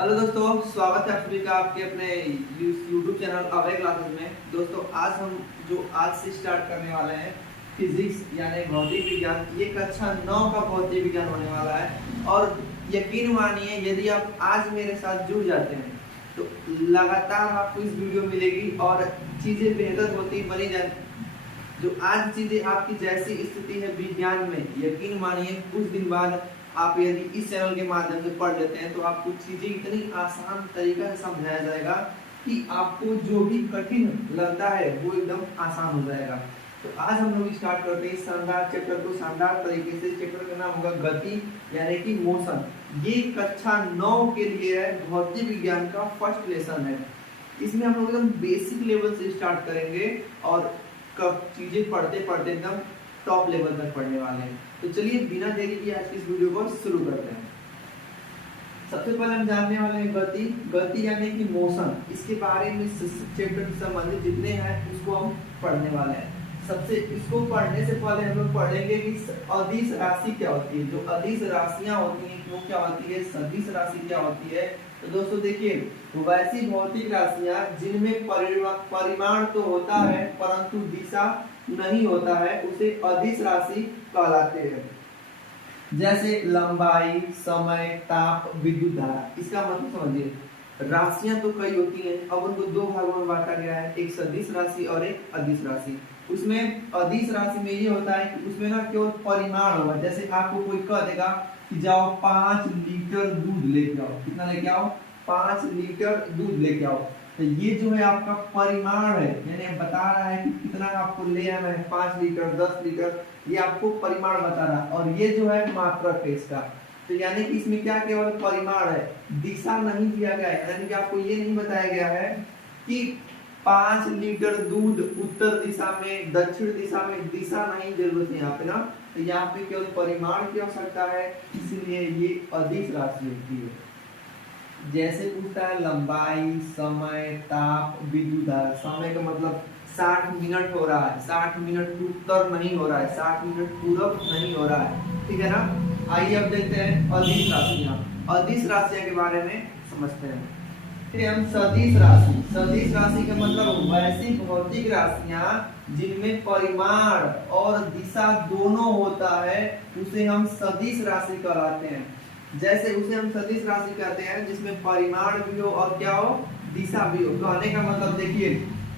Hello दोस्तों, स्वागत है आप सभी का आपके अपने YouTube चैनल अभय क्लासेस में। दोस्तों आज से स्टार्ट करने वाले हैं फिजिक्स यानी भौतिक विज्ञान। ये कक्षा 9 का भौतिक विज्ञान होने वाला है और यकीन मानिए यदि आप आज मेरे साथ जुड़ जाते हैं तो लगातार आपको इस वीडियो मिलेगी और चीज़ें बेहतर होती बनी जाए। जो आज चीज़ें आपकी जैसी स्थिति है विज्ञान में, यकीन मानिए कुछ दिन बाद आप यदि इस चैनल के माध्यम से पढ़ लेते हैं तो आपको चीजें इतनी आसान तरीका से समझाया जाएगा कि आपको जो भी कठिन लगता है वो एकदम आसान हो जाएगा। तो आज हम लोग स्टार्ट करते हैं शानदार चैप्टर को शानदार तरीके से। चैप्टर का नाम होगा गति यानी कि मोशन। ये कक्षा 9 के लिए है, भौतिक विज्ञान का फर्स्ट लेसन है। इसमें हम लोग एकदम बेसिक लेवल से स्टार्ट करेंगे और चीजें पढ़ते पढ़ते एकदम टॉप लेवल तक पढ़ने वाले हैं। तो चलिए बिना देरी किए आज की इस वीडियो को शुरू करते हैं। सबसे पहले हम जानने वाले हैं गति यानी कि मोशन। इसके बारे में चैप्टर से संबंधित जितने हैं उसको हम पढ़ने वाले हैं। सबसे इसको पढ़ने से पहले हम लोग पढ़ेंगे कि अदिश राशि क्या होती है। जो अदिश राशियां होती हैं वो क्या होती है, सदिश राशि क्या होती है। तो दोस्तों देखिए, वैसी भौतिक राशियां जिनमें परिमाण तो होता है परंतु दिशा नहीं होता है उसे अदिश राशि कहलाते हैं। जैसे लंबाई, समय, ताप, विद्युत धारा। इसका मतलब समझिए, राशियां तो कई होती हैं, अब उनको दो भागों में बांटा गया है, एक सदिश राशि और एक अदिश राशि। उसमें अदिश राशि में ये होता है कि उसमें ना केवल परिमाण होगा। जैसे आपको कोई कह देगा कि जाओ 5 लीटर दूध लेके आओ। कितना लेके आओ? 5 लीटर दूध लेके आओ। तो ये जो है आपका परिमाण है, यानी बता रहा है कि कितना आपको ले आना है, 5 लीटर 10 लीटर, ये आपको परिमाण बता रहा है। और ये जो है मात्रक है इसका। तो यानी कि इसमें क्या केवल परिमाण है, दिशा नहीं दिया गया है। यानी कि आपको ये नहीं बताया गया है कि 5 लीटर दूध उत्तर दिशा में, दक्षिण दिशा में, दिशा नहीं जरूरत है यहाँ पे ना। तो यहाँ पे केवल परिमाण की आवश्यकता है, इसलिए ये अदिश राशि होती है। जैसे पूछता है लंबाई, समय, ताप, विद्युत धारा। समय का मतलब 60 मिनट हो रहा है, 60 मिनट उत्तर नहीं हो रहा है, 60 मिनट पूरब नहीं हो रहा है, ठीक है ना। आइए अब देखते हैं अदिश राशियां। अदिश राशियां के बारे में समझते हैं। फिर हम सदिश राशि। सदिश राशि का मतलब वैसी भौतिक राशियां जिनमें परिमाण और दिशा दोनों होता है उसे हम सदिश राशि कहलाते हैं। जैसे उसे हम सदिश राशि कहते हैं जिसमें परिमाण भी हो और क्या हो, दिशा भी हो। कहने का मतलब देखिए,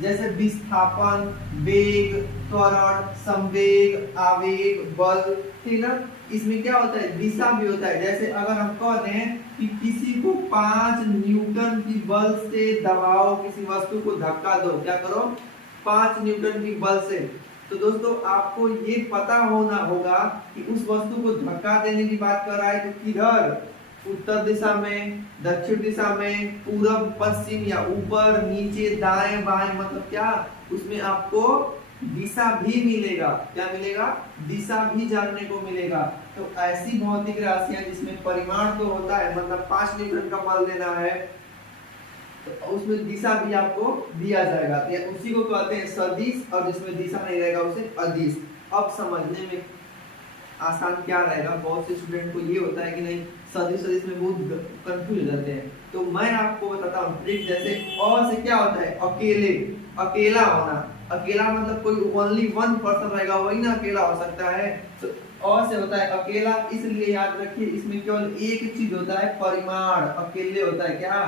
जैसे विस्थापन, वेग, त्वरण, संवेग, आवेग, बल, ठीक ना। इसमें क्या होता है, दिशा भी होता है। जैसे अगर हम कह दें कि किसी को 5 न्यूटन की बल से दबाओ, किसी वस्तु को धक्का दो, क्या करो, 5 न्यूटन की बल से। तो दोस्तों आपको ये पता होना होगा कि उस वस्तु को धक्का देने की बात कर रहा है तो किधर, उत्तर दिशा में, दक्षिण दिशा में, पूरब पश्चिम या ऊपर नीचे दाएं बाएं, मतलब क्या, उसमें आपको दिशा भी मिलेगा। क्या मिलेगा? दिशा भी जानने को मिलेगा। तो ऐसी भौतिक राशियां जिसमें परिमाण तो होता है, मतलब 5 न्यूटन का बल देना है, तो उसमें दिशा भी आपको दिया जाएगा। तो उसी को कहते हैं सदिश, और जिसमें दिशा नहीं रहेगा उसे अदिश। अब समझने में आसान क्या रहेगा, बहुत से स्टूडेंट को ये होता है कि नहीं सदिश सदिश में बहुत कंफ्यूज हो जाते हैं। तो मैं आपको बताता हूँ ट्रिक। जैसे अ से क्या होता है, अकेले, अकेला होना। अकेला मतलब कोई ओनली वन पर्सन रहेगा, वही ना अकेला हो सकता है। तो अ से होता है अकेला, इसलिए याद रखिए इसमें केवल एक चीज होता है, परिमाण। अकेले होता है क्या,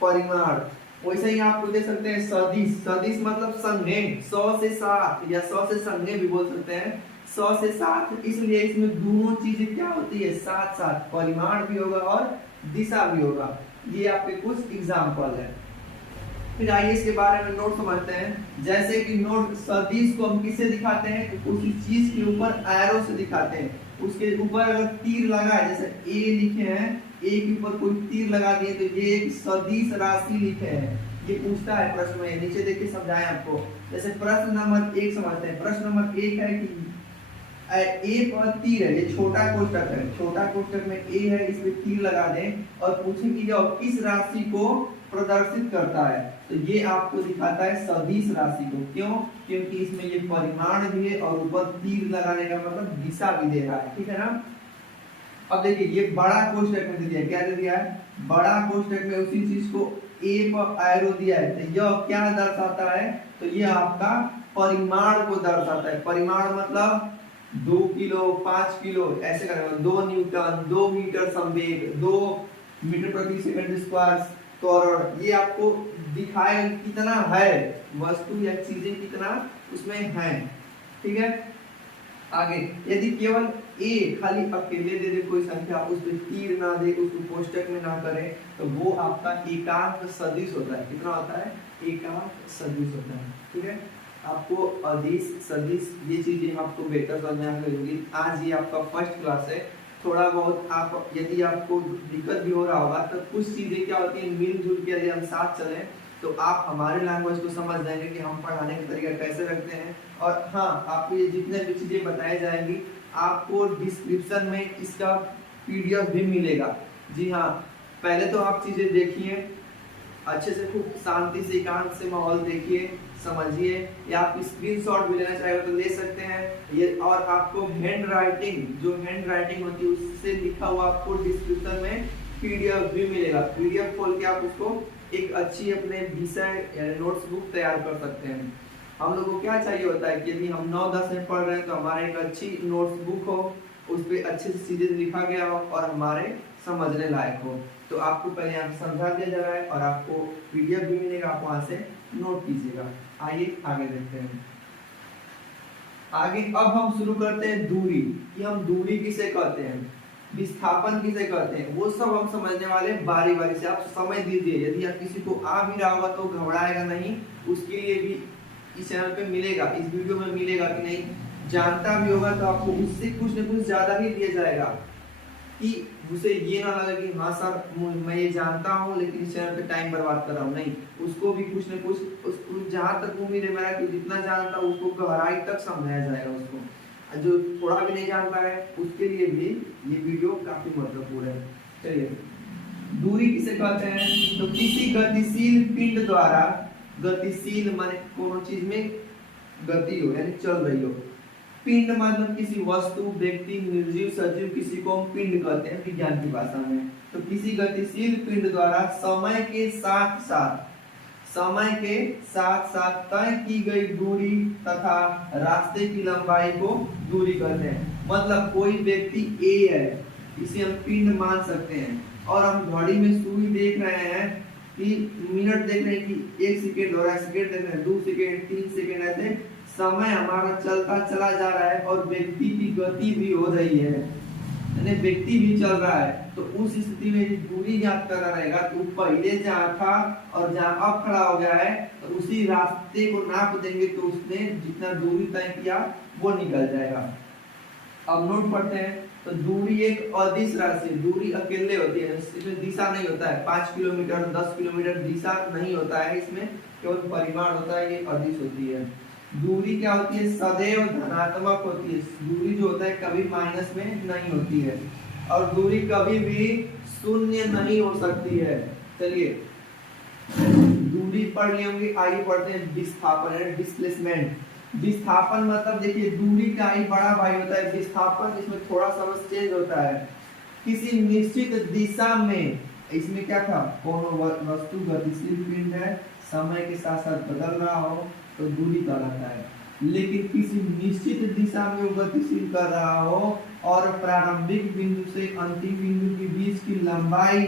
परिमाण। वैसे ही आपको दे सकते हैं सदिश। सदिश मतलब संघे, 100 से 7 या 100 से संघे भी बोल सकते हैं, 100 से 7। इसलिए इसमें दोनों चीजें क्या होती है, साथ साथ, परिमाण भी होगा और दिशा भी होगा। ये आपके कुछ एग्जाम्पल है। फिर आइए इसके बारे में नोट समझते हैं। जैसे कि नोट, सदिश को हम किससे दिखाते हैं, उसी चीज के ऊपर एरो से दिखाते हैं। उसके ऊपर अगर तीर लगा है, जैसे ए लिखे हैं, ए के ऊपर कोई तीर लगा दिए तो ये एक सदिश राशि लिखे हैं। ये पूछता है प्रश्न में, नीचे देखिए समझाएं आपको। जैसे प्रश्न नंबर 1 समझते हैं। प्रश्न नंबर 1 है कि ए पर तीर है, ये छोटा कोष्ठक है, छोटा कोष्ठक में ए है, इसमें तीर लगा दें और पूछे कि जो किस राशि को प्रदर्शित करता है, तो ये आपको दिखाता है सदिश राशि को। क्यों? क्योंकि इसमें ये परिमाण भी है और ऊपर तीर लगाने का मतलब दिशा भी दे रहा है, ठीक है ना। अब देखिए ये बड़ा कोष्ठक में दे दिया, क्या दे दिया है, बड़ा कोष्ठक में उसी चीज को ए पर एरो दिया है, तो यह क्या दर्शाता है, तो ये आपका परिमाण को दर्शाता है। परिमाण मतलब 2 किलो 5 किलो ऐसे करेंगे, 2 न्यूटन, 2 मीटर संवेग, 2 मीटर प्रति सेकंड स्क्वायर त्वरण, ये आपको दिखाए कितना है वस्तु या चीजें कितना उसमें है। ठीक है, आगे यदि केवल ए खाली अकेले दे दे कोई संख्या, उस पे तीर ना दे, उसको कोष्टक में ना करे, तो वो आपका एकांक सदिश होता है। कितना होता है, एकांक सदिश होता है। ठीक है, आपको अदिश सदिश ये चीजें आपको बेहतर समझ में आएगी। आज ये आपका फर्स्ट क्लास है, थोड़ा बहुत आप यदि आपको दिक्कत भी हो रहा होगा तो कुछ चीजें क्या होती है मिलजुल के यदि हम साथ चलें तो आप हमारे लैंग्वेज को समझ जाएंगे कि हम पढ़ाने का तरीका कैसे रखते हैं। और हाँ, आपको ये जितने भी चीजें बताई जाएंगी आपको डिस्क्रिप्शन में इसका पीडीएफ भी मिलेगा। जी हाँ, पहले तो आप चीजें देखिए अच्छे से, खूब शांति से एकांत से माहौल देखिए, समझिए, या आप स्क्रीनशॉट भी लेना चाहेंगे तो ले सकते हैं ये। और आपको हैंड राइटिंग, जो हैंड राइटिंग होती है उससे लिखा हुआ आपको डिस्क्रिप्शन में पीडीएफ भी मिलेगा। पीडीएफ खोल के आप उसको एक अच्छी अपने विषय या नोट्स बुक तैयार कर सकते हैं। हम लोग को क्या चाहिए होता है कि यदि हम 9-10 में पढ़ रहे हैं तो हमारे एक अच्छी नोट्स बुक हो, उस पर अच्छे से चीजें लिखा गया हो और हमारे समझने लायक हो। तो आपको पहले यहाँ पे समझा दिया जा रहा है और आपको पीडीएफ भी मिलेगा, आप वहां से नोट कीजिएगा। आइए आगे देखते हैं। आगे अब हम शुरू करते हैं दूरी, कि हम दूरी किसे कहते हैं, विस्थापन किसे कहते हैं, वो सब हम समझने वाले बारी बारी से। आप समय दीजिए, यदि आप किसी को आ भी रहा होगा तो घबराएगा नहीं, उसके लिए भी इस चैनल पे मिलेगा, इस वीडियो में मिलेगा कि नहीं, जानता भी होगा तो आपको उससे कुछ न कुछ ज्यादा ही दिया जाएगा, कि उसे ये ना लगे कि हाँ सर मैं ये जानता हूँ लेकिन इस चैनल पे टाइम बर्बाद कर रहा हूँ। नहीं, उसको भी कुछ न कुछ जहाँ तक उम्मीद है मेरा कि जितना जानता है उसको गहराई तक समझाया जाएगा। उसको जो थोड़ा भी नहीं जानता है उसके लिए भी ये वीडियो काफी महत्वपूर्ण है। चलिए, दूरी किसे कहते हैं, तो किसी गतिशील पिंड द्वारा, गतिशील माने कोनो चीज में गति हो यानी चल रही हो, पिंड मतलब किसी वस्तु, व्यक्ति, निर्जीव, सजीव, किसी को हम पिंड कहते हैं विज्ञान की भाषा में। तो किसी गतिशील पिंड द्वारा समय के साथ साथ तय की गई दूरी तथा रास्ते की लंबाई को दूरी कहते हैं। मतलब कोई व्यक्ति ए है, इसे हम पिंड मान सकते हैं, और हम घड़ी में सुई देख रहे हैं कि मिनट देख रहे हैं कि 1 सेकेंड हो रहा है, सेकेंड देख रहे हैं 2 सेकेंड 3 सेकेंड, ऐसे समय हमारा चलता चला जा रहा है और व्यक्ति की गति भी हो रही है, यानी व्यक्ति भी चल रहा है। तो उस स्थिति में दूरी ज्ञात करना रहेगा तो पहले जहाँ था और जहाँ अब खड़ा हो गया है तो उसी रास्ते को नाप देंगे तो उसने जितना दूरी तय किया वो निकल जाएगा। अब नोट पढ़ते हैं। तो दूरी एक अदिश राशि, दूरी अकेले होती है, इसमें दिशा नहीं होता है, 5 किलोमीटर 10 किलोमीटर दिशा नहीं होता है, इसमें केवल परिमाण होता है, ये अदिश होती है। दूरी क्या होती है, सदैव धनात्मक होती है, दूरी जो होता है कभी माइनस में नहीं होती है, और दूरी कभी भी शून्य नहीं हो सकती है। चलिए दूरी पढ़ लिए होंगे, आगे पढ़ते हैं विस्थापन है, डिस्प्लेसमेंट। विस्थापन मतलब देखिए दूरी का ही बड़ा भाई होता है विस्थापन, इसमें थोड़ा सा बस चेंज होता है। किसी निश्चित दिशा में, इसमें क्या था, कोनो वस्तु गतिशील पिंड है, समय के साथ साथ बदल रहा हो तो दूरी कहलाता है। लेकिन किसी निश्चित दिशा में वो गतिशील कर रहा हो और प्रारंभिक बिंदु से अंतिम बिंदु के बीच की लंबाई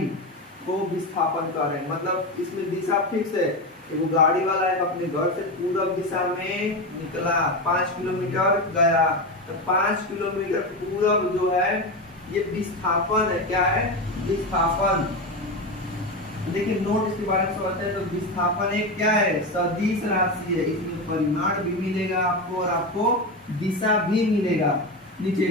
को विस्थापन कह रहे हैं। मतलब इसमें दिशा फिक्स है, वो गाड़ी वाला है अपने घर से पूरब दिशा में निकला, 5 किलोमीटर गया, तो 5 किलोमीटर पूरब जो है ये विस्थापन है। क्या है, विस्थापन। देखिए नोट इसके बारे में समझते हैं। तो विस्थापन एक क्या है, सदिश राशि है, इसमें परिमाण भी मिलेगा आपको और आपको दिशा भी मिलेगा। नीचे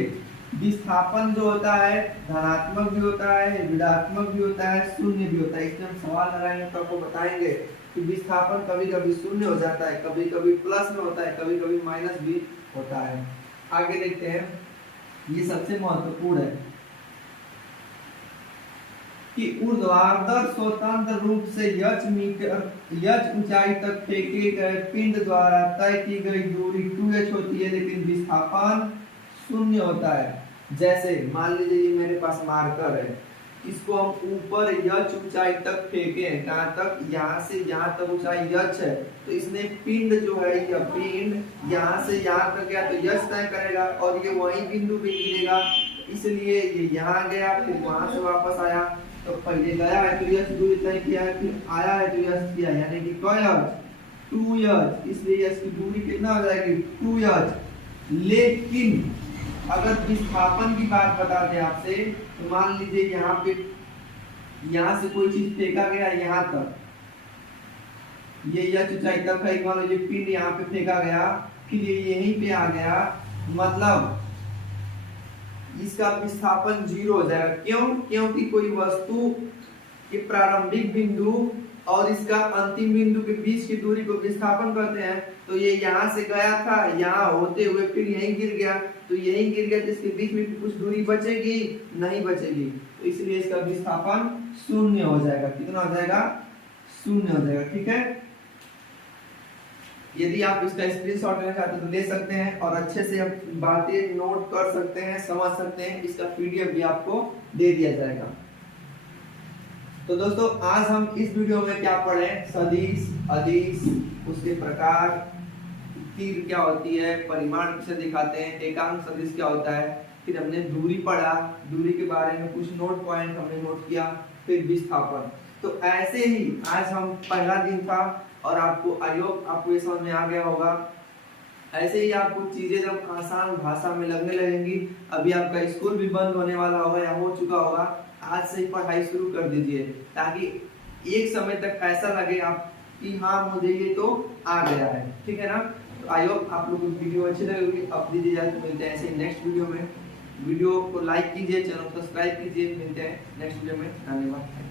विस्थापन जो होता है धनात्मक भी होता है, ऋणात्मक भी होता है, शून्य भी होता है। इसमें हम सवाल लगाएंगे तो आपको बताएंगे कि विस्थापन कभी कभी शून्य हो जाता है, कभी कभी प्लस में होता है, कभी कभी माइनस भी होता है। आगे देखते हैं, ये सबसे महत्वपूर्ण है कि ऊर्ध्वाधर स्वतंत्र रूप से यच ऊंचाई तक फेंके गए पिंड द्वारा तय की गई दूरी 2h होती है, लेकिन विस्थापन शून्य होता है। जैसे मान लीजिए ये मेरे पास मार्कर है, इसको हम ऊपर यच ऊंचाई तक फेंके, कहाँ तक, यहाँ से यहाँ तक ऊंचाई यच है, तो इसने पिंड जो है, यह पिंड यहाँ से यहाँ तक गया तो यच तय करेगा और ये वही बिंदु पे गिरेगा, इसलिए ये यहाँ गया फिर वहां से वापस आया। तो पहले गया है तो यच दूरी तय किया है, फिर आया है तो यच किया, यानी कि यच 2 इसलिए यच की दूरी कितना हो जाएगी 2 लेकिन अगर विस्थापन की बात बता दें आपसे, तो मान लीजिए यहाँ पे, यहाँ से कोई चीज फेंका गया यहाँ तक, ये यच ऊंचाई तक है, मान लीजिए पिंड यहाँ पे फेंका गया, फिर ये यहीं पे आ गया, मतलब इसका विस्थापन 0 हो जाएगा। क्यों? क्योंकि कोई वस्तु के प्रारंभिक बिंदु और इसका अंतिम बिंदु के बीच की दूरी को विस्थापन कहते हैं। तो ये यहाँ से गया था, यहाँ होते हुए फिर यहीं गिर गया, तो यहीं गिर गया, तो इसके बीच में कुछ दूरी बचेगी नहीं बचेगी, तो इसलिए इसका विस्थापन 0 हो जाएगा। कितना हो जाएगा? 0 हो जाएगा। ठीक है, यदि आप इसका स्क्रीनशॉट लेना चाहते हैं तो ले सकते हैं और अच्छे से आप बातें नोट कर सकते हैं, समझ सकते हैं। इसका पीडीएफ भी आपको दे दिया जाएगा। तो दोस्तों आज हम इस वीडियो में क्या पढ़े, सदिश, अदिश, उसके प्रकार, तीर क्या होती है, परिमाण से दिखाते हैं, एकांक सदिश क्या होता है, फिर हमने दूरी पढ़ा, दूरी के बारे में कुछ नोट पॉइंट हमने नोट किया, फिर विस्थापन। तो ऐसे ही आज हम पहला दिन था और आपको आयोग आपको ये समझ में आ गया होगा। ऐसे ही आपको चीजें जब आसान भाषा में लगने लगेंगी, अभी आपका स्कूल भी बंद होने वाला होगा या हो चुका होगा, आज से ही पढ़ाई शुरू कर दीजिए, ताकि एक समय तक ऐसा लगे आप कि हाँ मुझे ये तो आ गया है। ठीक है ना? तो आई होप आप लोगों को वीडियो अच्छी लगेगी। अब दीजिए जाए तो मिलते हैं ऐसे नेक्स्ट वीडियो में। वीडियो को लाइक कीजिए, चैनल को सब्सक्राइब कीजिए। मिलते हैं नेक्स्ट वीडियो में। धन्यवाद।